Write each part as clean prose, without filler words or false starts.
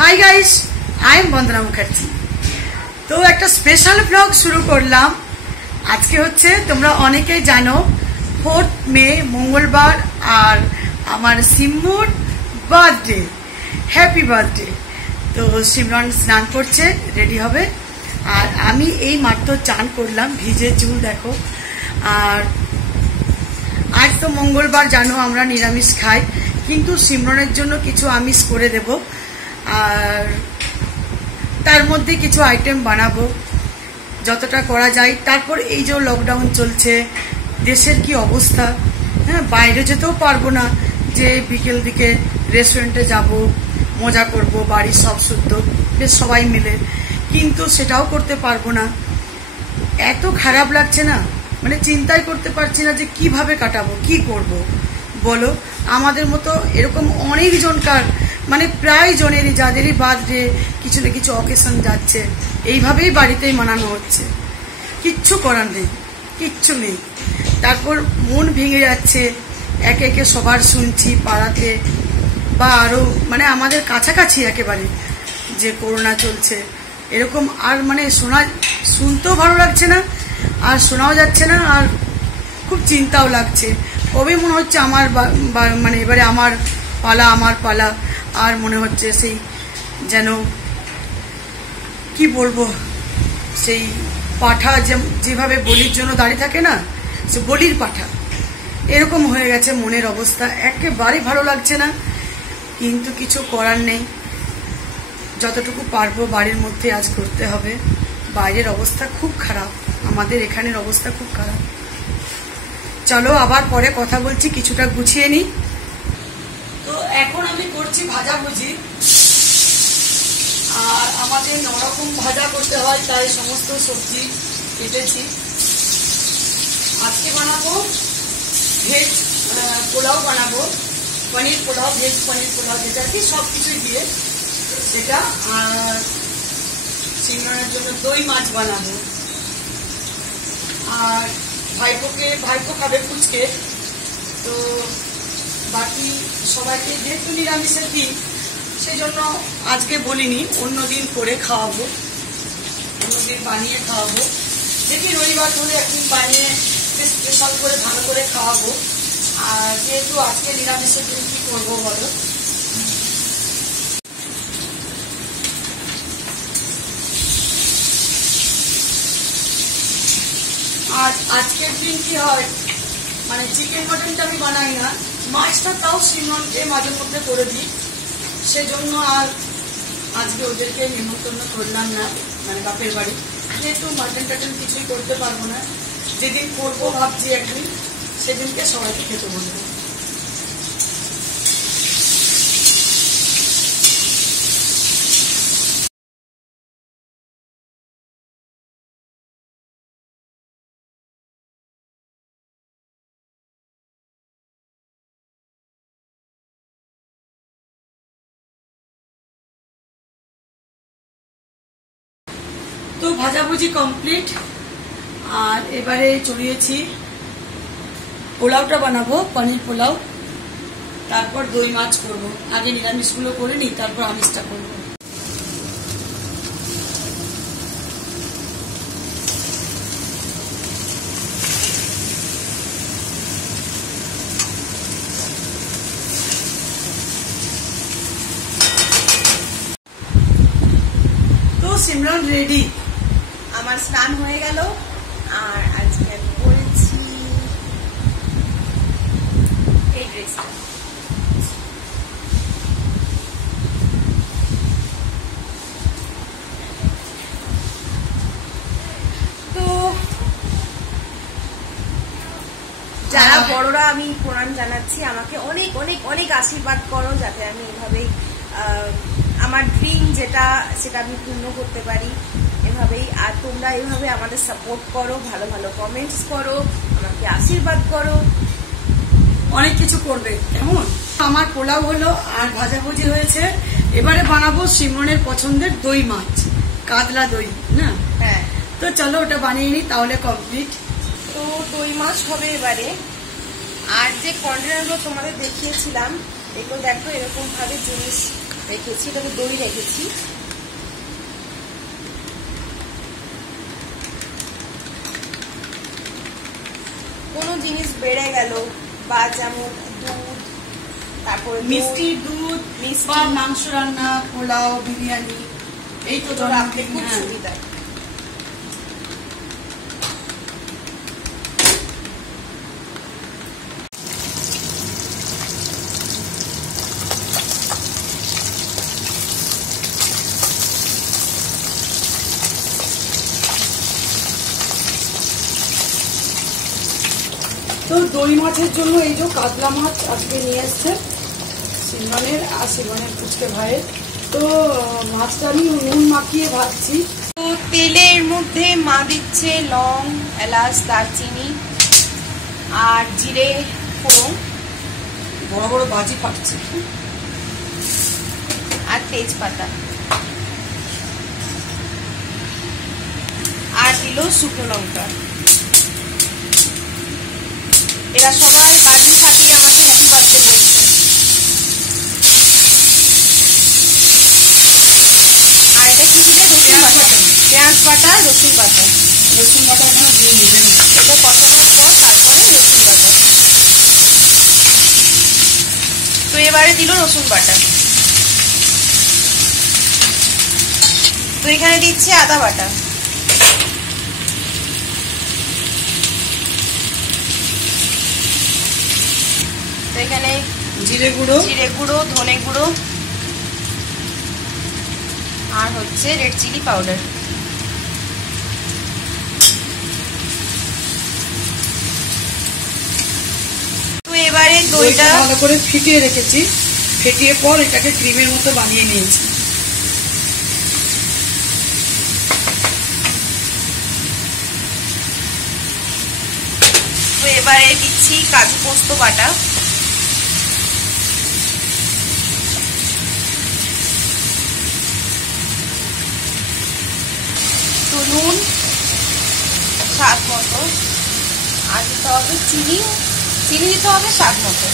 Hi guys, I am বন্দনা মুখার্জি। তো একটা special blog শুরু করলাম। আজকে হচ্ছে, তোমরা অনেকেই জানো, 4th মে মঙ্গলবার, আর আমার সিম্মুর বার্থডে। Happy birthday. তো সিমরন স্নান করছে, রেডি হবে, আর আমি এই মাত্র চান করলাম, ভিজে চুল দেখো। আর আজ তো মঙ্গলবার, জানো আমরা নিরামিষ খাই, কিন্তু সিমরনের জন্য কিছু আমিষ করে দেব, আর তার মধ্যে কিছু আইটেম বানাবো যতটা করা যায়। তারপর এই যে লকডাউন চলছে, দেশের কি অবস্থা, হ্যাঁ, বাইরে যেতেও পারবো না যে বিকেল দিকে রেস্টুরেন্টে যাব, মজা করব, বাড়ির সব শুদ্ধ বেশ সবাই মিলে, কিন্তু সেটাও করতে পারবো না। এত খারাপ লাগছে না, মানে চিন্তাই করতে পারছি না যে কিভাবে কাটাবো, কি করব বলো। আমাদের মতো এরকম অনেক জনকার, মানে প্রায় জনেরই, যাদেরই বার্থডে কিছু না কিছু অকেশন যাচ্ছে, এইভাবেই বাড়িতেই মানানো হচ্ছে। কিচ্ছু করার নেই, কিচ্ছু নেই। তারপর মন ভেঙে যাচ্ছে, একে একে সবার শুনছি পাড়াতে বা আরো, মানে আমাদের কাছাকাছি একেবারে, যে করোনা চলছে এরকম। আর মানে শুনতেও ভালো লাগছে না, আর শোনাও যাচ্ছে না, আর খুব চিন্তাও লাগছে। কবে মনে হচ্ছে আমার মানে এবারে আমার পালা, আর মনে হচ্ছে সেই যেন কি বলবো, সেই পাঠা যেভাবে বলির জন্য দাঁড়িয়ে থাকে না, সে বলির পাঠা, এরকম হয়ে গেছে মনের অবস্থা। একেবারে ভালো লাগছে না, কিন্তু কিছু করার নেই। যতটুকু পারবো বাড়ির মধ্যে আজ করতে হবে। বাইরের অবস্থা খুব খারাপ, আমাদের এখানের অবস্থা খুব খারাপ। চলো আবার পরে কথা বলছি, কিছুটা গুছিয়ে নিই। তো এখন আমি করছি ভাজাভুজি, আর আমাদের নরকম ভাজা করতে হয়, তাই সমস্ত সবজি কেটেছি। আজকে বানাবো ভেজ পোলাও, বানাবো পনির পোলাও, ভেজ পনির পোলাও, যেটা কি সব কিছুই দিয়ে সেটা। আর সিমরনের জন্য দই মাছ বানাবো, আর ভাইপো খাবে ফুচকে। তো বাকি সবাইকে যেহেতু নিরামিষের দিন, সেই জন্য আজকে বলিনি, অন্যদিন করে খাওয়াবো, অন্যদিন বানিয়ে খাওয়াবো। দেখি রবিবার হলে একদিন বানিয়ে স্পেশাল করে ভালো করে খাওয়াবো। আর যেহেতু আজকে নিরামিষের দিন, কি করবো বলো। আর আজকের দিন কি হয়, মানে চিকেন মটনটা আমি বানাই না, মাছটা তাও সিমরনকে মাঝে মধ্যে করে দিই, সেজন্য আর আজকে ওদেরকে নিমন্ত্রণ করলাম না, মানে বাপের বাড়ি, যেহেতু মাটন টাটন কিছুই করতে পারবো না। যেদিন করবো ভাবছি একদিন, সেদিনকে সবাইকে খেতে বলবো। তো ভাজাভুজি কমপ্লিট, আর এবারে চড়িয়েছি পোলাওটা বানাবো, পনির পোলাও। তারপর দই মাছ করবো। আগে নিরামিষগুলো করে নিই, তারপর আমিষটা করবো। তো সিমরন রেডি, আমার স্নান হয়ে গেল, আর আজকে আমি পরেছি এই ড্রেসটা। তো যারা বড়রা, আমি প্রণাম জানাচ্ছি, আমাকে অনেক অনেক অনেক আশীর্বাদ করো, যাতে আমি এভাবেই আমার ড্রিম যেটা, সেটা আমি পূর্ণ করতে পারি এভাবেই। আর তোমরা এভাবে আমাদের সাপোর্ট করো, ভালো ভালো কমেন্টস করো, আমাকে আশীর্বাদ করো, অনেক কিছু করবে। কেমন আমার পোলাও হলো, আর ভাজাভুজি হয়েছে। এবারে বানাবো সিমরনের পছন্দের দই মাছ, কাতলা দই না। হ্যাঁ, তো চলো ওটা বানিয়ে নিই, তাহলে কমপ্লিট। তো দই মাছ হবে এবারে। আর যে কন্টেনারগুলো তোমাদের দেখিয়েছিলাম, এগুলো দেখো এরকম ভাবে জিনিস রেখেছি, এটাতে দই রেখেছি। কোনো জিনিস বেড়ে গেল বা যেমন দুধ, তারপরে মিষ্টি দুধ, মিষ্টি মাংস রান্না, পোলাও, বিরিয়ানি, এই তো রাখতে খুব সুবিধা। তো দই মাছের জন্য এই যে কাতলা মাছ আজকে নিয়ে এসছে সিমরানের আর সিমরানের পুচকে ভাইয়ের। তো মাছটা আমি নুন মাখিয়ে ভাজছি। তো তেলের মধ্যে মা দিচ্ছে লং, এলাচ, দারচিনি আর জিরে ফোড়ন, বড় বড় বাজি ফাটছে, আর তেজপাতা, আর দিল শুকনো লঙ্কা। এরা সবাই বাজি ফাটিয়ে আমাকে হ্যাপি বার্থডে বলছে। আর এটা কি দিলে? রসুন বাটা, পেঁয়াজ বাটা, রসুন বাটা। রসুন বাটা ওখানে দিয়ে নেবেন। এটা কষানোর পর তারপরে রসুন বাটা। তো এবারে দিল রসুন বাটা। তো এখানে দিচ্ছে আদা বাটা। তো এখানে জিরে গুঁড়ো, ধনে গুঁড়ো আর হচ্ছে রেড চিলি পাউডার। তো এবারে দইটা ভালো করে ফিটিয়ে রেখেছি, ফেটিয়ে পর এটাকে ক্রিমের মতো বানিয়ে নিয়েছি। তো এবারে দিচ্ছি কাজু পোস্ত বাটা, তো নুন স্বাদ মতো, আর দিতে হবে চিনি দিতে হবে স্বাদ মতো।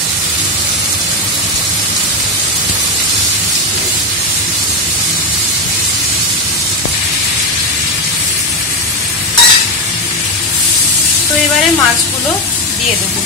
তো এবারে মাছগুলো দিয়ে দেবো।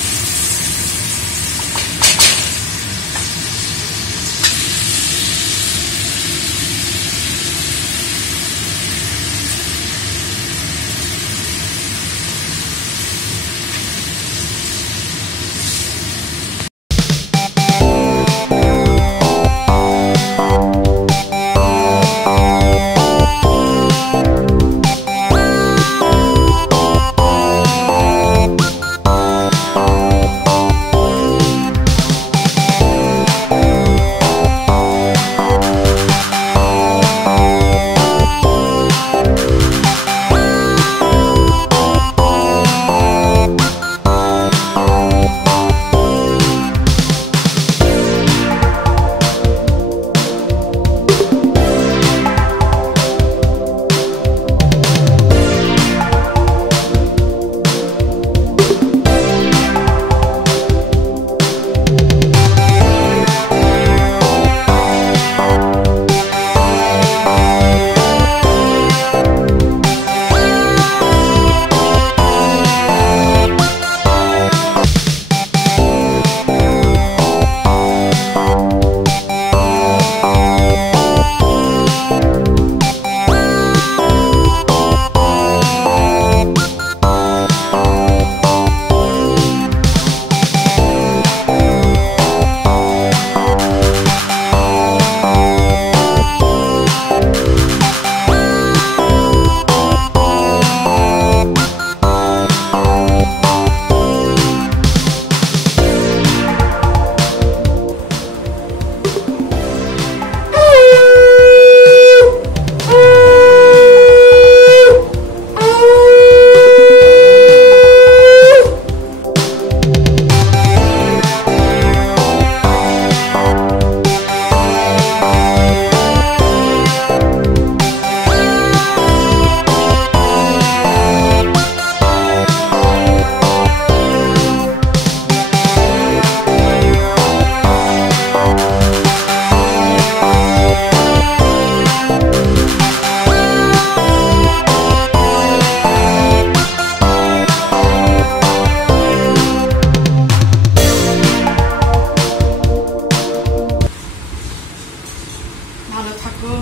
ভালো থাকো,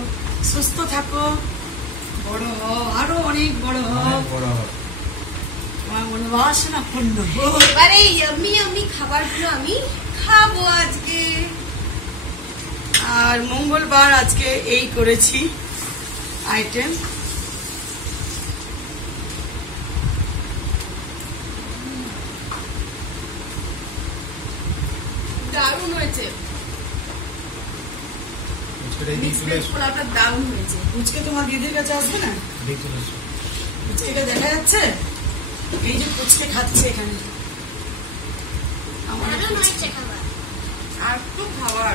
সুস্থ থাকো, বড় হও, আরো অনেক বড় হও, তোমার মনোবাসনা পূর্ণ হোক। এবারে আমি খাবারগুলো আমি খাবো আজকে। আর মঙ্গলবার আজকে এই করেছি আইটেম। দারুণ হয়েছে, পোলাওটা দারুণ হয়েছে। পুচকে তোমার দিদির কাছে আসবে না? পুচকে দেখা যাচ্ছে, এই যে পুচকে খাচ্ছে এখানে। আর তো খাবার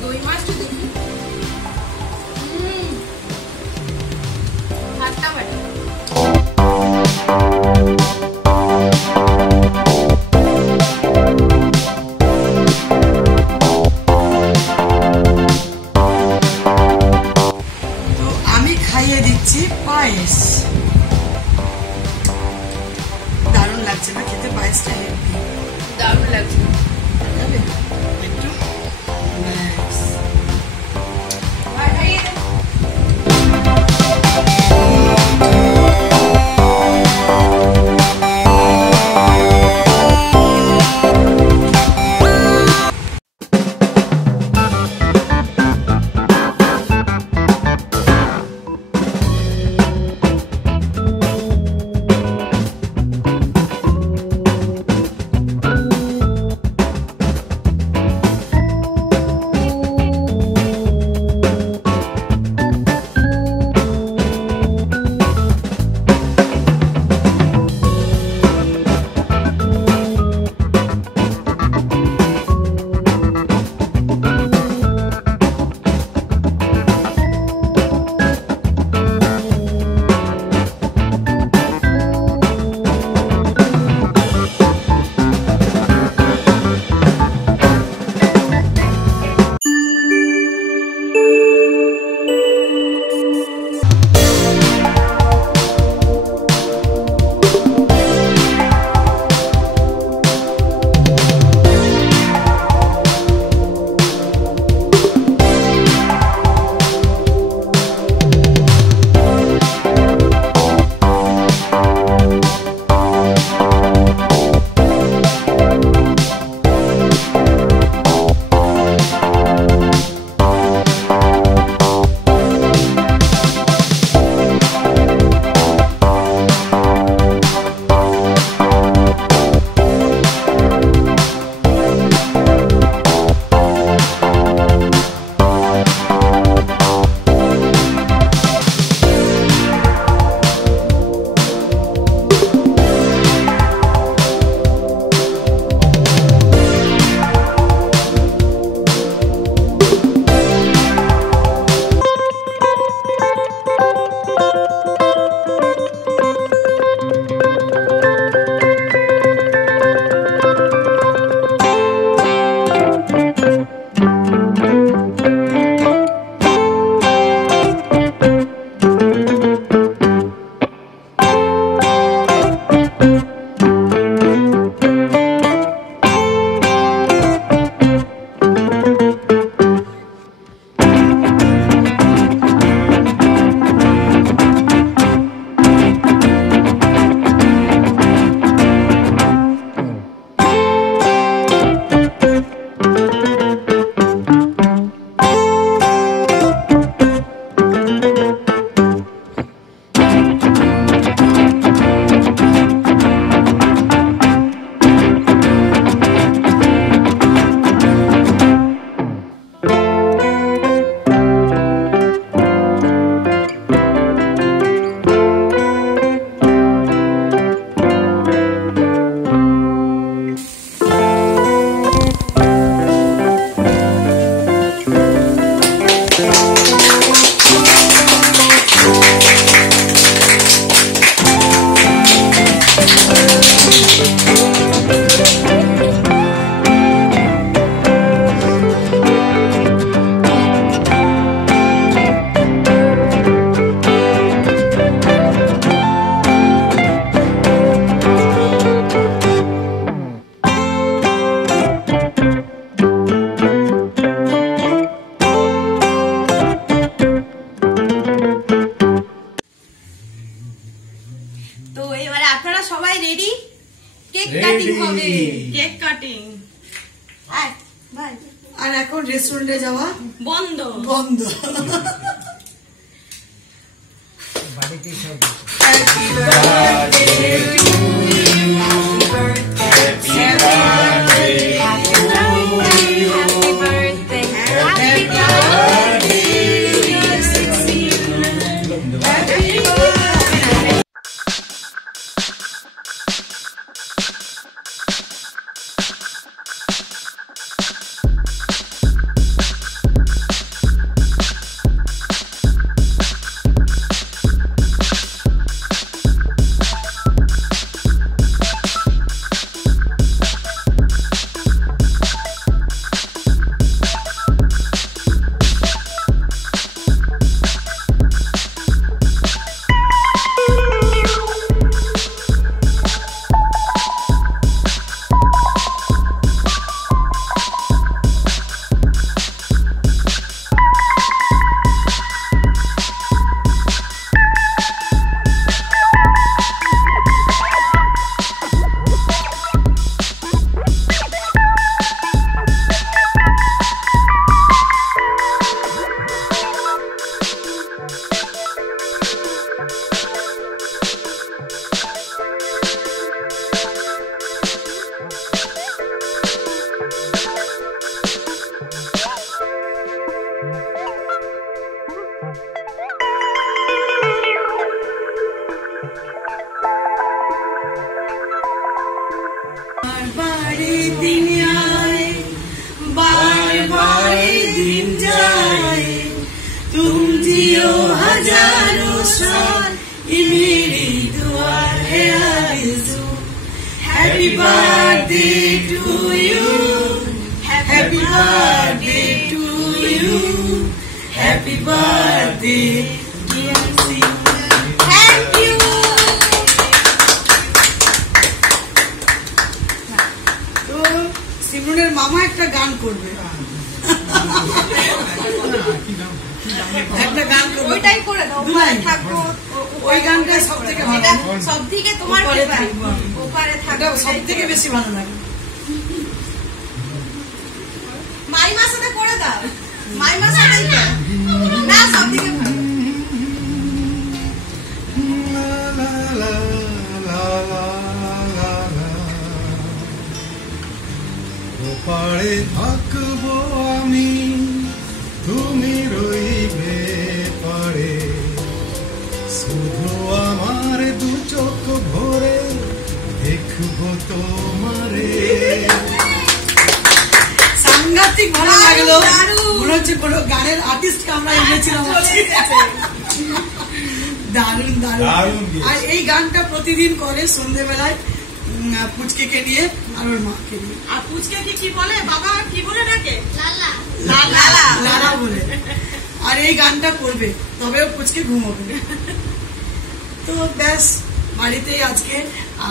দই মাছটা দেখি, ভাতটা বাড়ি। পায়েস দারুণ লাগছে না খেতে? পায়েসটা দারুণ লাগছে। একটু সবাই রেডি? কেক কাটিং হবে। Cake cutting. আর এখন রেস্টুরেন্টে যাওয়া বন্ধ বন্ধ। বাড়িতে সব happy birthday to you, happy birthday, happy birthday, happy birthday. हजारों साल ये मेरी दुआ है आरज़ू। Happy birthday to you, happy birthday to you, happy birthday dear Simran. Thank you. तो सिमरনের मामा একটা গান করবে, একটা গান করবে, ওইটাই করে দাও। থাকবো ওই গানটা সবথেকে ভালো, সবথেকে তোমার ওপারে থাকো, সবথেকে বেশি ভালো লাগে। মাইমার সাথে করে দাও, মাইমার সাথে না সবথেকে ভালো। ওপারে থাকবো আমি, তুমি রইবে পারে, শুধু আমার দু চোখ ভরে দেখবো তোমারে। সাংঘাতিক ভালো লাগলো, মনে হচ্ছে কোনো গানের আর্টিস্টকে আমরা এনেছিলাম। দারুণ দারুণ। আর এই গানটা প্রতিদিন করে সন্ধ্যেবেলায় পুচকে নিয়ে আর ওর মাকে নিয়ে। আর পুচকে কি বলে, বাবা কি বলে ডাকে? লালা লালা লালা বলে। আর এই গানটা করবে, তবেও পুচকে ঘুমোবে। তো ব্যাস বাড়িতেই আজকে।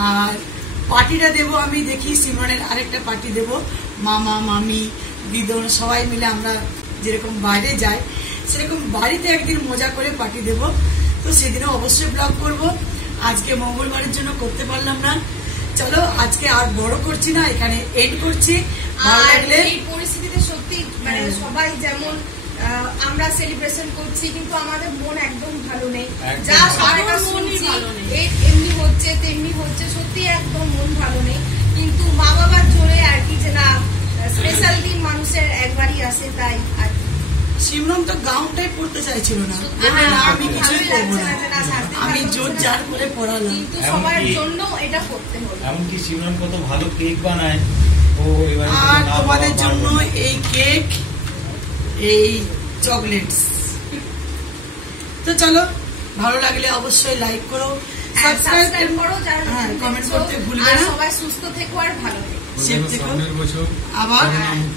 আর পার্টিটা দেবো আমি, দেখি সিমরনের আরেকটা পার্টি দেবো, মামা মামি দিদন সবাই মিলে আমরা যেরকম বাইরে যাই সেরকম বাড়িতে একদিন মজা করে পার্টি দেবো। তো সেদিনও অবশ্যই ব্লগ করবো। আজকে মঙ্গলবারের জন্য করতে পারলাম না। চলো আজকে আর বড় করছি না, এখানে এন্ড করছি। ভালো লাগলে এই পরিস্থিতিতে সত্যি মানে সবাই যেমন আমরা সেলিব্রেশন করছি কিন্তু আমাদের মন একদম ভালো নেই, যা সবাইটা শুনছি এমনি হচ্ছে তেমনি হচ্ছে, সত্যি একদম মন ভালো নেই। কিন্তু মা বাবার জোরে আর কি, যে না স্পেশাল দিন মানুষের একবারই আসে, তাই আর সিমরন তো গাউনটাই পড়তে চাইছিল না, আমি কিছুই করবো না, আমি জোর জার করে পড়ালাম। কিন্তু সবার জন্য এটা করতে হলো। এমনকি সিমরন কত ভালো কেক বানায়, আর তোমাদের জন্য এই কেক, এই চকলেটস। তো চলো ভালো লাগলে অবশ্যই লাইক করো, সাবস্ক্রাইব করো, কমেন্ট করতে ভুলবে না। সবাই সুস্থ থেকো আর ভালো থেকো, সেফ থেকো। আবার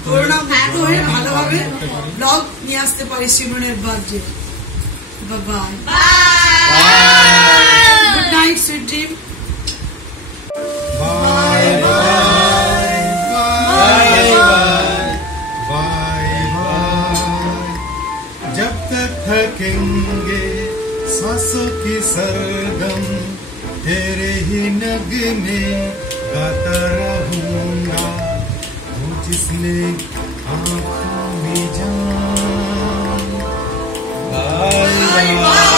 করোনা মুক্ত হয়ে ভালোভাবে ব্লগ নিয়ে আসতে পারি সিমরনের birthday. Bye bye, good night, sweet dream. Bye bye bye bye bye. जब तक थकेंगे सांसों की सरगम, तेरे ही नगमे गाता रहूंगा, तू जिसने आँखों में जान। Bye bye.